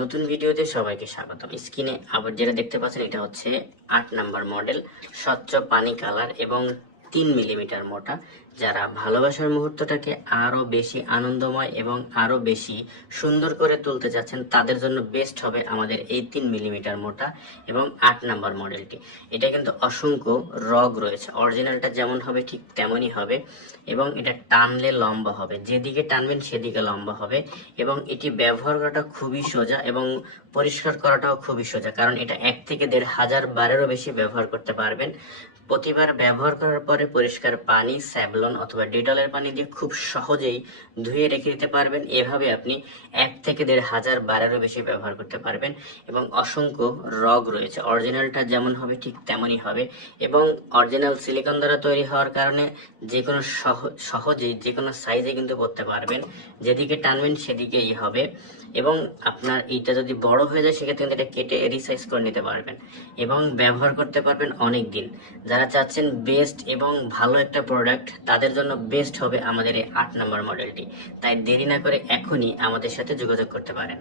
নতুন ভিডিওতে সবাইকে স্বাগতম। স্ক্রিনে আবার যেটা দেখতে পাচ্ছেন, এটা হচ্ছে আট নাম্বার মডেল, স্বচ্ছ পানি কালার এবং তিন মিলিমিটার মোটা, যারা ভালোবাসার মুহূর্তটাকে আরও বেশি আনন্দময় এবং আরও বেশি সুন্দর করে তুলতে চাচ্ছেন তাদের জন্য বেস্ট হবে আমাদের এই তিন মিলিমিটার মোটা এবং আট নাম্বার মডেলটি। এটা কিন্তু অসংখ্য রগ রয়েছে অরিজিনালটা যেমন হবে ঠিক তেমনই হবে এবং এটা টানলে লম্বা হবে, যেদিকে টানবেন সেদিকে লম্বা হবে এবং এটি ব্যবহার করাটা খুবই সোজা এবং পরিষ্কার করাটাও খুবই সোজা, কারণ এটা এক থেকে দেড় হাজার বারেরও বেশি ব্যবহার করতে পারবেন। প্রতিবার ব্যবহার করার পরে পরিষ্কার পানি স্যাভলন অথবা ডিটলের পানি দিয়ে খুব সহজেই ধুয়ে রেখে দিতে পারবেন। এভাবে আপনি এক থেকে দেড় হাজার বারেরও বেশি ব্যবহার করতে পারবেন এবং অসংখ্য রগ রয়েছে। অরিজিনালটা যেমন হবে, ঠিক তেমনই হবে এবং অরিজিনাল সিলিকন দ্বারা তৈরি হওয়ার কারণে যে কোনো সহ- সহজেই যে কোনো সাইজে কিন্তু পরতে পারবেন। যেদিকে টানবেন সেদিকেই হবে এবং আপনার এইটা যদি বড় হয়ে যায়, সেক্ষেত্রে কিন্তু এটা কেটে রিসাইজ করে নিতে পারবেন এবং ব্যবহার করতে পারবেন অনেক দিন যারা চাচ্ছেন বেস্ট এবং ভালো একটা প্রোডাক্ট তাদের জন্য বেস্ট হবে আমাদের এই আট নম্বর মডেলটি তাই দেরি না করে এখনই আমাদের সাথে যোগাযোগ করতে পারেন।